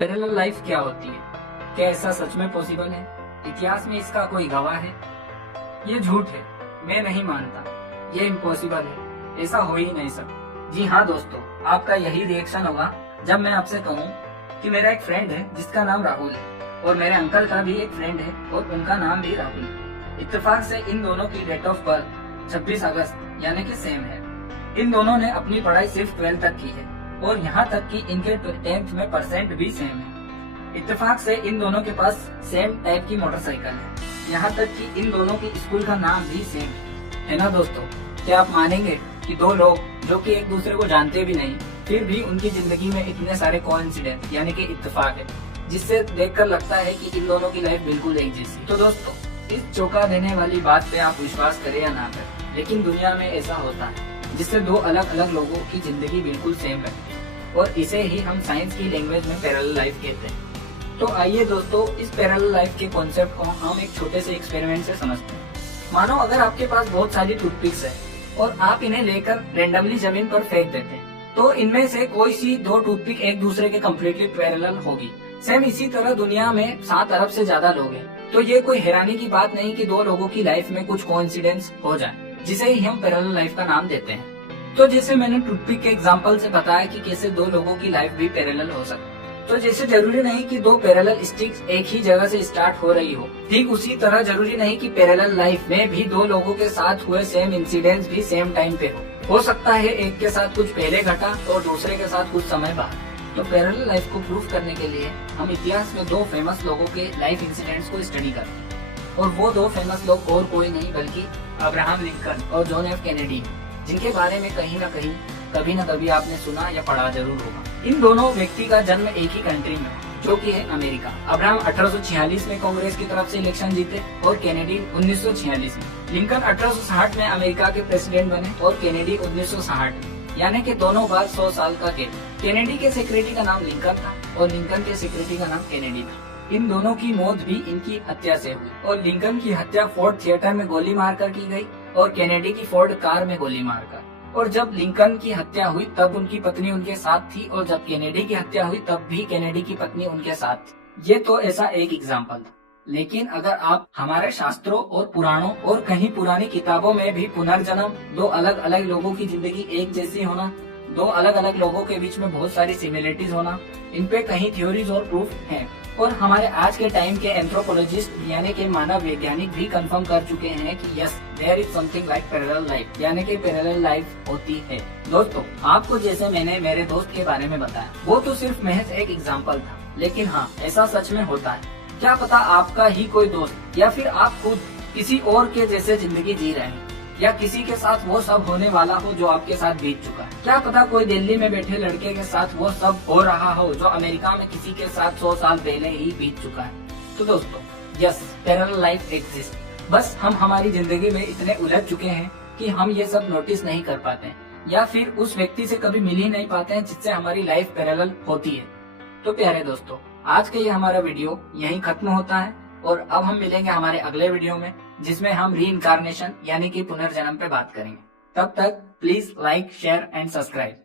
Parallel life क्या होती है? क्या ऐसा सच में पॉसिबल है? इतिहास में इसका कोई गवाह है? ये झूठ है, मैं नहीं मानता। ये इम्पॉसिबल है, ऐसा हो ही नहीं सकता। जी हाँ दोस्तों, आपका यही रिएक्शन होगा जब मैं आपसे कहूँ कि मेरा एक फ्रेंड है जिसका नाम राहुल है और मेरे अंकल का भी एक फ्रेंड है और उनका नाम भी राहुल है। इत्तेफाक से इन दोनों की डेट ऑफ बर्थ 26 अगस्त यानी कि सेम है। इन दोनों ने अपनी पढ़ाई सिर्फ 12th तक की है और यहाँ तक कि इनके 10th में परसेंट भी सेम है। इत्तेफाक से इन दोनों के पास सेम टाइप की मोटरसाइकिल है, यहाँ तक कि इन दोनों की स्कूल का नाम भी सेम है ना दोस्तों? क्या आप मानेंगे कि दो लोग जो कि एक दूसरे को जानते भी नहीं, फिर भी उनकी जिंदगी में इतने सारे कोइंसिडेंस यानी कि इत्तेफाक है, जिससे देखकर लगता है कि इन दोनों की लाइफ बिल्कुल एक जैसी। तो दोस्तों, इस चौंका देने वाली बात पे आप विश्वास करें या ना करें, लेकिन दुनिया में ऐसा होता है जिससे दो अलग अलग लोगों की जिंदगी बिल्कुल सेम है और इसे ही हम साइंस की लैंग्वेज में पैरेलल लाइफ कहते हैं। तो आइए दोस्तों, इस पैरेलल लाइफ के कॉन्सेप्ट को हम एक छोटे से एक्सपेरिमेंट से समझते हैं। मानो अगर आपके पास बहुत सारी टूथपिक्स है और आप इन्हें लेकर रेंडमली जमीन पर फेंक देते हैं, तो इनमें से कोई सी दो टूथपिक एक दूसरे के कम्प्लीटली पैरेलल होगी। सेम इसी तरह दुनिया में 7 अरब से ज्यादा लोग हैं, तो ये कोई हैरानी की बात नहीं कि दो लोगों की लाइफ में कुछ कोइंसिडेंस हो जाए, जिसे ही हम पैरेलल लाइफ का नाम देते हैं। तो जैसे मैंने टूथपिक के एग्जांपल से बताया कि कैसे दो लोगों की लाइफ भी पैरेलल हो सकती है, तो जैसे जरूरी नहीं कि दो पैरेलल स्टिक्स एक ही जगह से स्टार्ट हो रही हो, ठीक उसी तरह जरूरी नहीं कि पैरेलल लाइफ में भी दो लोगों के साथ हुए सेम इंसिडेंट्स भी सेम टाइम पे हो सकता है एक के साथ कुछ पहले घटा और दूसरे के साथ कुछ समय बाद। तो पैरेलल लाइफ को प्रूफ करने के लिए हम इतिहास में दो फेमस लोगों के लाइफ इंसिडेंट्स को स्टडी करते हैं, और वो दो फेमस लोग और कोई नहीं बल्कि अब्राहम लिंकन और जॉन एफ कैनेडी, जिनके बारे में कहीं न कहीं कभी न कभी आपने सुना या पढ़ा जरूर होगा। इन दोनों व्यक्ति का जन्म एक ही कंट्री में, जो कि है अमेरिका। अब्राहम 1846 में कांग्रेस की तरफ से इलेक्शन जीते और कैनेडी 1946 में। लिंकन 1860 में अमेरिका के प्रेसिडेंट बने और कैनेडी 1960 में, यानी कि दोनों बार 100 साल का गैप। कैनेडी के सेक्रेटरी का नाम लिंकन था और लिंकन के सेक्रेटरी का नाम कैनेडी था। इन दोनों की मौत भी इनकी हत्या से हुई, और लिंकन की हत्या फोर्ड थिएटर में गोली मारकर की गई और कैनेडी की फोर्ड कार में गोली मारकर। और जब लिंकन की हत्या हुई तब उनकी पत्नी उनके साथ थी, और जब कैनेडी की हत्या हुई तब भी कैनेडी की पत्नी उनके साथ थी। ये तो ऐसा एक एग्जाम्पल था, लेकिन अगर आप हमारे शास्त्रों और पुराणों और कहीं पुरानी किताबों में भी पुनर्जन्म, दो अलग अलग लोगों की जिंदगी एक जैसी होना, दो अलग अलग लोगों के बीच में बहुत सारी सिमिलरिटीज होना, इन पे कहीं थ्योरीज और प्रूफ हैं। और हमारे आज के टाइम के एंथ्रोपोलॉजिस्ट यानी कि मानव वैज्ञानिक भी कंफर्म कर चुके हैं कि yes, there is something like parallel life, यानी कि पैरेलल लाइफ होती है। दोस्तों, आपको जैसे मैंने मेरे दोस्त के बारे में बताया, वो तो सिर्फ महज एक एग्जाम्पल था, लेकिन हाँ, ऐसा सच में होता है। क्या पता आपका ही कोई दोस्त या फिर आप खुद किसी और के जैसे जिंदगी जी रहे हैं, या किसी के साथ वो सब होने वाला हो जो आपके साथ बीत चुका है। क्या पता कोई दिल्ली में बैठे लड़के के साथ वो सब हो रहा हो जो अमेरिका में किसी के साथ 100 साल पहले ही बीत चुका है। तो दोस्तों, यस, पैरेलल लाइफ एग्जिस्ट, बस हम हमारी जिंदगी में इतने उलझ चुके हैं कि हम ये सब नोटिस नहीं कर पाते हैं, या फिर उस व्यक्ति से कभी मिल ही नहीं पाते हैं जिससे हमारी लाइफ पैरेलल होती है। तो प्यारे दोस्तों, आज का ये हमारा वीडियो यहीं खत्म होता है, और अब हम मिलेंगे हमारे अगले वीडियो में, जिसमें हम रीइंकार्नेशन यानी कि पुनर्जन्म पे बात करेंगे। तब तक please like, share and subscribe.